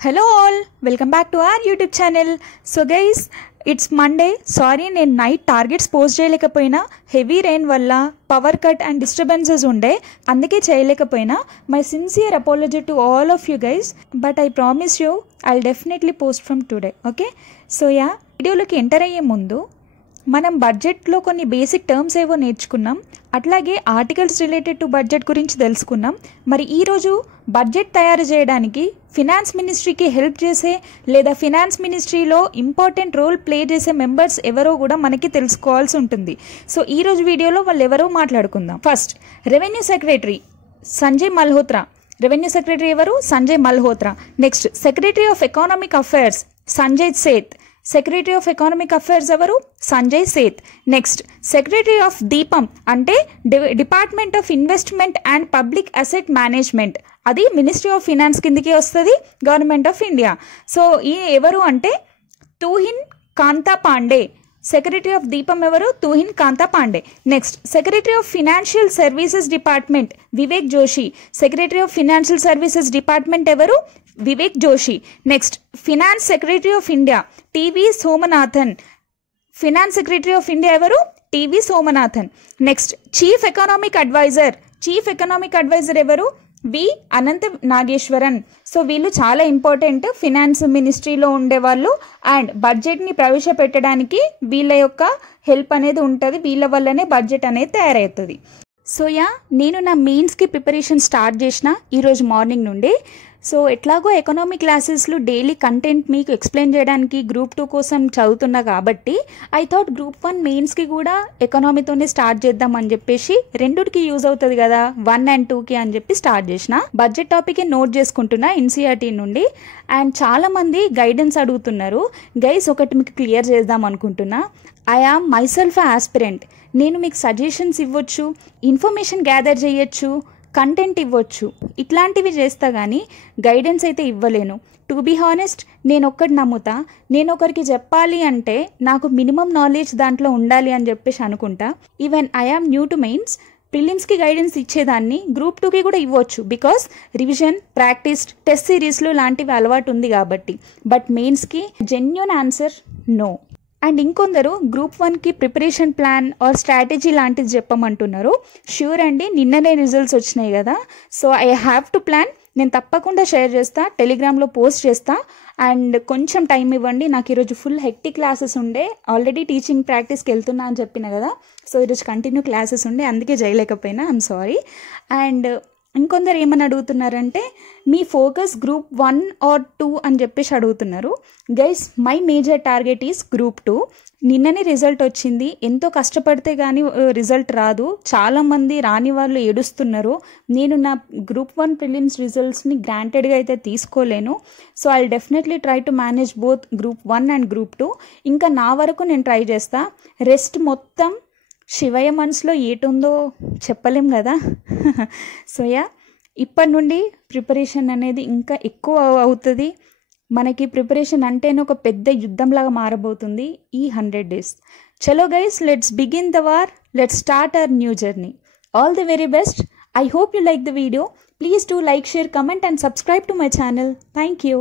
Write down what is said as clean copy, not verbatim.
Hello all, welcome back to our YouTube channel. So guys, it's Monday. Sorry నేను night targets post చేయలేకపోయినా, heavy rain వల్ల power cut and disturbances ఉండే, అందుకే చేయలేకపోయినా. My sincere apology to all of you guys, but I promise you I'll definitely post from today. Okay, so yeah, వీడియోలోకి enter అయ్యే ముందు మనం బడ్జెట్లో కొన్ని బేసిక్ టర్మ్స్ ఏవో నేర్చుకున్నాం, అట్లాగే ఆర్టికల్స్ రిలేటెడ్ టు బడ్జెట్ గురించి తెలుసుకున్నాం. మరి ఈరోజు బడ్జెట్ తయారు చేయడానికి ఫినాన్స్ మినిస్ట్రీకి హెల్ప్ చేసే లేదా ఫినాన్స్ మినిస్ట్రీలో ఇంపార్టెంట్ రోల్ ప్లే చేసే మెంబర్స్ ఎవరో కూడా మనకి తెలుసుకోవాల్సి ఉంటుంది. సో ఈరోజు వీడియోలో వాళ్ళు ఎవరో మాట్లాడుకుందాం. First, revenue secretary Sanjay Malhotra. Revenue secretary ఎవరు? Sanjay Malhotra. Next, secretary of economic affairs Sanjay Seth. Secretary of economic affairs ఎవరు? Sanjay Seth. Next, secretary of DIPAM అంటే department of investment and public asset management, అది మినిస్ట్రీ ఆఫ్ ఫినాన్స్ కిందకి వస్తుంది, గవర్నమెంట్ ఆఫ్ ఇండియా. సో ఈ ఎవరు అంటే Tuhin Kanta Pandey. Secretary of DIPAM ఎవరు? Tuhin Kanta Pandey. Next, secretary of financial services department Vivek Joshi. Secretary of financial services department ఎవరు? Vivek Joshi. Next, finance secretary of India T V Somanathan. Finance secretary of India ఎవరు? T V Somanathan. Next, chief economic adviser. Chief economic adviser ఎవరు? V అనంత Nageswaran. So వీళ్ళు చాలా important finance మినిస్ట్రీలో ఉండేవాళ్ళు, and బడ్జెట్ని ప్రవేశపెట్టడానికి వీళ్ళ యొక్క help అనేది ఉంటుంది, వీళ్ళ వల్లనే బడ్జెట్ అనేది తయారవుతుంది. సో యా, నేను నా మెయిన్స్కి ప్రిపరేషన్ స్టార్ట్ చేసిన ఈరోజు మార్నింగ్ నుండి. సో ఎట్లాగో ఎకనామిక్ క్లాసెస్లో డైలీ కంటెంట్ మీకు ఎక్స్ప్లెయిన్ చేయడానికి గ్రూప్ 2 కోసం చదువుతున్నా కాబట్టి ఐ థాట్ గ్రూప్ 1 మెయిన్స్కి కూడా ఎకనామీతోనే స్టార్ట్ చేద్దామని చెప్పేసి, రెండుకి యూజ్ అవుతుంది కదా 1 and 2కి అని చెప్పి స్టార్ట్ చేసిన. బడ్జెట్ టాపిక్ నోట్ చేసుకుంటున్నా ఎన్సీఆర్టీ నుండి. అండ్ చాలామంది గైడెన్స్ అడుగుతున్నారు. గైస్, ఒకటి మీకు క్లియర్ చేద్దాం అనుకుంటున్నా. I am myself aspirant. నేను మీకు సజెషన్స్ ఇవ్వచ్చు, ఇన్ఫర్మేషన్ గ్యాదర్ చేయొచ్చు, కంటెంట్ ఇవ్వచ్చు, ఇట్లాంటివి చేస్తా కానీ గైడెన్స్ అయితే ఇవ్వలేను. టు బీ హానెస్ట్, నేను ఒక్కటి నమ్ముతా, నేను ఒకరికి చెప్పాలి అంటే నాకు మినిమం నాలెడ్జ్ దాంట్లో ఉండాలి అని చెప్పేసి అనుకుంటా. Even I am new to mains, ప్రిలిమ్స్కి గైడెన్స్ ఇచ్చేదాన్ని గ్రూప్ 2కి కూడా ఇవ్వచ్చు, బికాస్ రివిజన్, ప్రాక్టీస్, టెస్ట్ సిరీస్లు లాంటివి అలవాటు ఉంది కాబట్టి. బట్ మెయిన్స్కి జెన్యూన్ ఆన్సర్ నో. అండ్ ఇంకొందరు గ్రూప్ 1కి ప్రిపరేషన్ ప్లాన్ ఆర్ స్ట్రాటజీ లాంటిది చెప్పమంటున్నారు. ష్యూర్ అండి, నిన్ననే రిజల్ట్స్ వచ్చినాయి కదా, so I have to plan. నేను తప్పకుండా షేర్ చేస్తా, టెలిగ్రామ్లో పోస్ట్ చేస్తా. అండ్ కొంచెం టైం ఇవ్వండి, నాకు ఈరోజు ఫుల్ హెక్టిక్ క్లాసెస్ ఉండే. ఆల్రెడీ టీచింగ్ ప్రాక్టీస్కి వెళ్తున్నా అని చెప్పిన కదా, సో ఈరోజు కంటిన్యూ క్లాసెస్ ఉండే, అందుకే చేయలేకపోయినా, ఐఎమ్ సారీ. అండ్ ఇంకొందరు ఏమని అడుగుతున్నారంటే మీ ఫోకస్ గ్రూప్ 1 or 2 అని చెప్పేసి అడుగుతున్నారు. Guys, my major target is group 2. నిన్ననే రిజల్ట్ వచ్చింది, ఎంతో కష్టపడితే కానీ రిజల్ట్ రాదు. చాలామంది రాని వాళ్ళు ఏడుస్తున్నారు. నేను నా గ్రూప్ 1 ప్రిలిమ్స్ రిజల్ట్స్ని గ్రాంటెడ్గా అయితే తీసుకోలేను. So I definitely try to manage both group 1 and group 2. ఇంకా నా వరకు నేను ట్రై చేస్తా. రెస్ట్ మొత్తం శివయ్య మనసులో ఏటుందో చెప్పలేం కదా. సో యా, ఇప్పటి నుండి ప్రిపరేషన్ అనేది ఇంకా ఎక్కువ అవుతుంది. మనకి ప్రిపరేషన్ అంటేనే ఒక పెద్ద యుద్ధంలాగా మారబోతుంది ఈ 100 days. చలో guys, let's begin the war, let's start our new journey. All the very best. I hope you like the video. Please do like, share, comment and subscribe to my channel. Thank you.